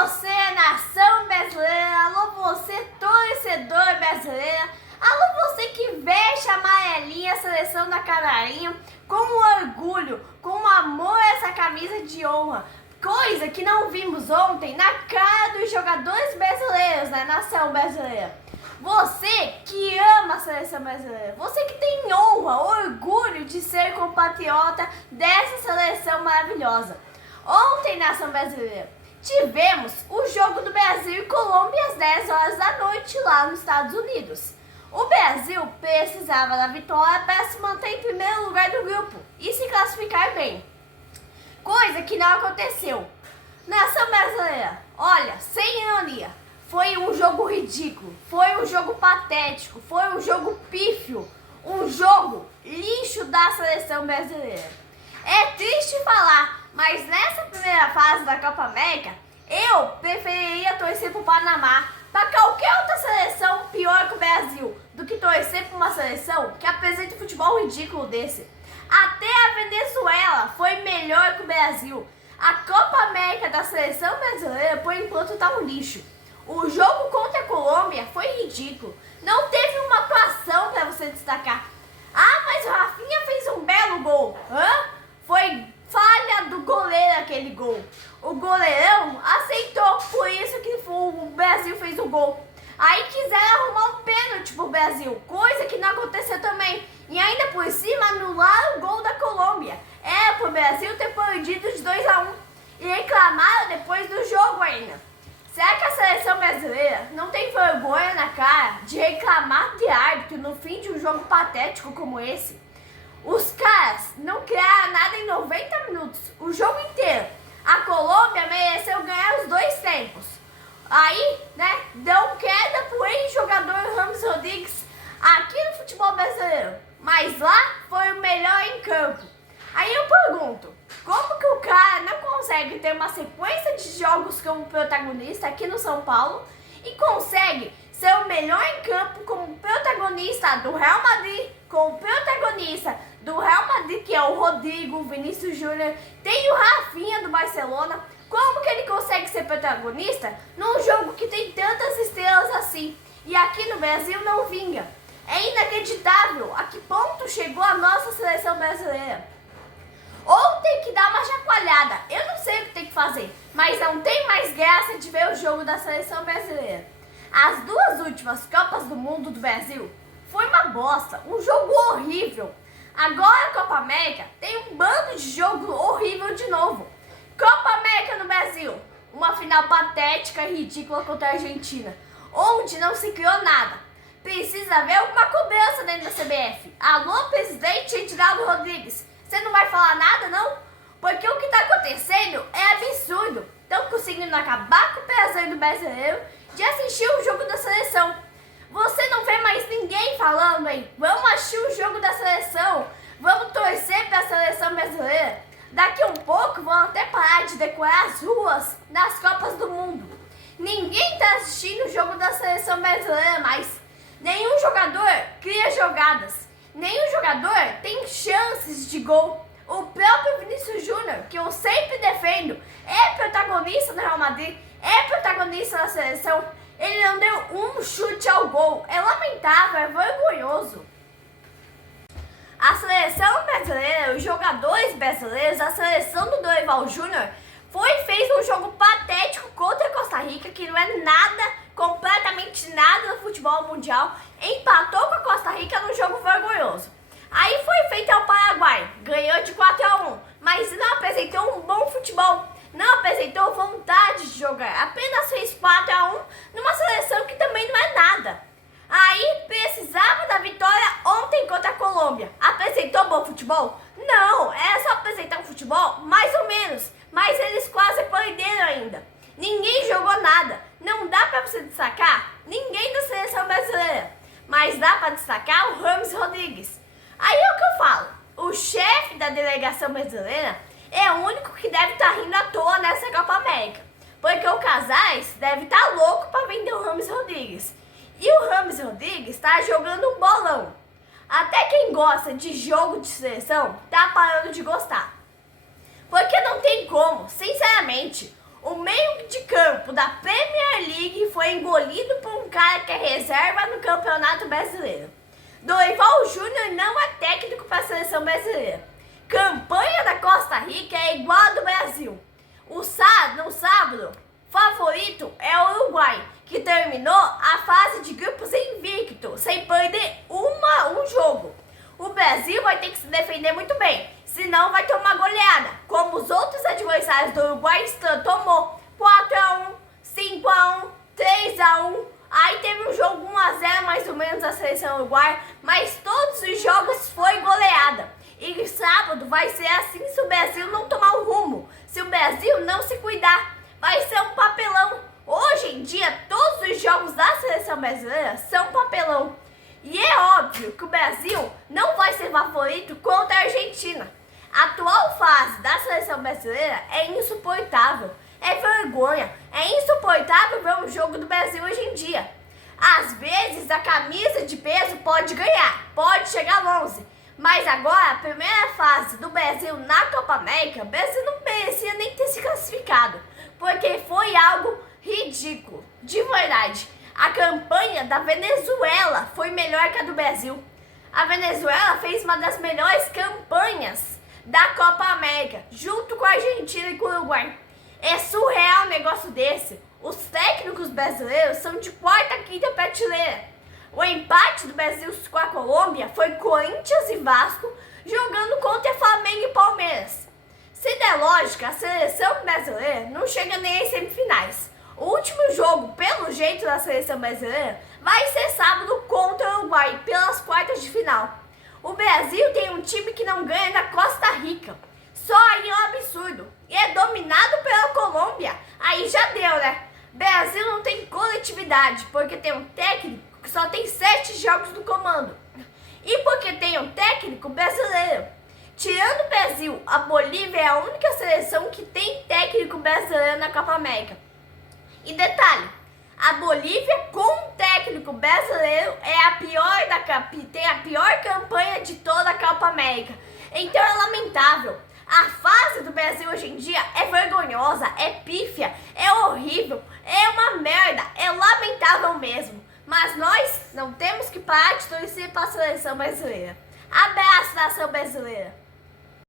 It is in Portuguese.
você, nação brasileira, alô você, torcedor brasileiro, alô você que veste a amarelinha, a seleção da Canarinho, com orgulho, com amor a essa camisa de honra, coisa que não vimos ontem na cara dos jogadores brasileiros, na nação brasileira. Você que ama a seleção brasileira, você que tem honra, orgulho de ser compatriota dessa seleção maravilhosa. Ontem, nação brasileira, tivemos o jogo do Brasil e Colômbia às 10 horas da noite lá nos Estados Unidos. O Brasil precisava da vitória para se manter em primeiro lugar do grupo e se classificar bem. Coisa que não aconteceu. Nação brasileira, olha, sem ironia, foi um jogo ridículo, foi um jogo patético, foi um jogo pífio, um jogo lixo da seleção brasileira. É triste falar, mas nessa primeira fase da Copa América, eu preferiria torcer para o Panamá, para qualquer outra seleção pior que o Brasil, do que torcer para uma seleção que apresenta um futebol ridículo desse. Até a Venezuela foi melhor que o Brasil. A Copa América da seleção brasileira, por enquanto, está um lixo. O jogo contra a Colômbia foi ridículo. Não teve uma atuação para você destacar. Ah, mas o Rafinha fez um belo gol. Foi falha do goleiro aquele gol. O goleirão aceitou, por isso que o Brasil fez o gol. Aí quiseram arrumar um pênalti pro Brasil, coisa que não aconteceu também. E ainda por cima anularam o gol da Colômbia. Era pro Brasil ter perdido de 2-1. E reclamaram depois do jogo ainda. Será que a seleção brasileira não tem vergonha na cara de reclamar de árbitro no fim de um jogo patético como esse? Os caras não criaram nada em 90 minutos, o jogo inteiro. A Colômbia mereceu ganhar os dois tempos. Aí, deu queda pro ex-jogador James Rodrigues aqui no futebol brasileiro. Mas lá foi o melhor em campo. Aí eu pergunto, como que o cara não consegue ter uma sequência de jogos como protagonista aqui no São Paulo e consegue ser o melhor em campo como protagonista do Real Madrid, como protagonista do Real Madrid, que é o Rodrigo, o Vinícius Júnior, tem o Rafinha do Barcelona. Como que ele consegue ser protagonista num jogo que tem tantas estrelas assim e aqui no Brasil não vinga? É inacreditável a que ponto chegou a nossa seleção brasileira. Ou tem que dar uma chacoalhada, eu não sei o que tem que fazer, mas não tem mais graça de ver o jogo da seleção brasileira. As duas últimas Copas do Mundo do Brasil foi uma bosta, um jogo horrível. Agora a Copa América tem um bando de jogo horrível de novo. Copa América no Brasil, uma final patética e ridícula contra a Argentina, onde não se criou nada. Precisa haver alguma cobrança dentro da CBF. Alô, presidente Edinaldo Rodrigues, você não vai falar nada, não? Porque o que está acontecendo é absurdo. Estão conseguindo acabar com o prazer do brasileiro de assistir o jogo da seleção. Você não vê mais ninguém falando aí, vamos assistir o jogo da seleção, vamos torcer para a seleção brasileira. Daqui um pouco vão até parar de decorar as ruas nas Copas do Mundo. Ninguém está assistindo o jogo da seleção brasileira mais. Nenhum jogador cria jogadas. Nenhum jogador tem chances de gol. O próprio Vinícius Júnior, que eu sempre defendo, é protagonista do Real Madrid, é protagonista da seleção. Ele não deu um chute ao gol. É lamentável, é vergonhoso. A seleção brasileira, os jogadores brasileiros, a seleção do Dorival Júnior fez um jogo patético contra a Costa Rica, que não é nada, completamente nada no futebol mundial. Empatou com a Costa Rica num jogo vergonhoso. Aí foi feito ao Paraguai, ganhou de 4-1, mas não apresentou um bom futebol, não apresentou vontade de jogar, apenas fez 4-1 numa seleção que também não é nada. Aí precisava da vitória ontem contra a Colômbia. Apresentou bom futebol? Não, era só apresentar um futebol mais ou menos, mas eles quase perderam ainda. Ninguém jogou nada, não dá para você destacar ninguém da seleção brasileira, mas dá para destacar o James Rodrigues. Aí é o que eu falo, o chefe da delegação brasileira é o único que deve estar rindo à toa nessa Copa América, porque o Casais deve estar louco para vender o James Rodrigues. E o James Rodrigues está jogando um bolão. Até quem gosta de jogo de seleção tá parando de gostar. Porque não tem como, sinceramente, o meio de campo corpo da Premier League foi engolido por um cara que é reserva no Campeonato Brasileiro. Dorival Júnior não é técnico para a seleção brasileira. Campanha da Costa Rica é igual a do Brasil. No sábado, favorito é o Uruguai, que terminou a fase de grupos invicto, sem perder um jogo. O Brasil vai ter que se defender muito bem, senão vai tomar goleada, como os outros adversários do Uruguai tomou 4-1, 5-1, 3-1. Aí teve um jogo 1-0 mais ou menos da seleção uruguaia, mas todos os jogos foi goleada. E sábado vai ser assim se o Brasil não tomar o rumo, se o Brasil não se cuidar, vai ser um papelão. Hoje em dia todos os jogos da seleção brasileira são papelão. E é óbvio que o Brasil não vai ser favorito contra a Argentina. A atual fase da seleção brasileira é insuportável. É vergonha, é insuportável ver um jogo do Brasil hoje em dia. Às vezes a camisa de peso pode ganhar, pode chegar longe. Mas agora, a primeira fase do Brasil na Copa América, o Brasil não merecia nem ter se classificado. Porque foi algo ridículo, de verdade. A campanha da Venezuela foi melhor que a do Brasil. A Venezuela fez uma das melhores campanhas da Copa América, junto com a Argentina e com o Uruguai. É surreal um negócio desse. Os técnicos brasileiros são de quarta, quinta prateleira. O empate do Brasil com a Colômbia foi Corinthians e Vasco jogando contra Flamengo e Palmeiras. Se der lógica, a seleção brasileira não chega nem às semifinais. O último jogo, pelo jeito da seleção brasileira, vai ser sábado contra o Uruguai, pelas quartas de final. O Brasil tem um time que não ganha da Costa Rica. Só aí é um absurdo. E é dominado pela Colômbia. Aí já deu, né? Brasil não tem coletividade, porque tem um técnico que só tem 7 jogos no comando. E porque tem um técnico brasileiro. Tirando o Brasil, a Bolívia é a única seleção que tem técnico brasileiro na Copa América. E detalhe, a Bolívia com técnico brasileiro tem a pior campanha de toda a Copa América. Então é lamentável. A fase do Brasil hoje em dia é vergonhosa, é pífia, é horrível, é uma merda, é lamentável mesmo. Mas nós não temos que parar de torcer para a seleção brasileira. Abraço, nação brasileira!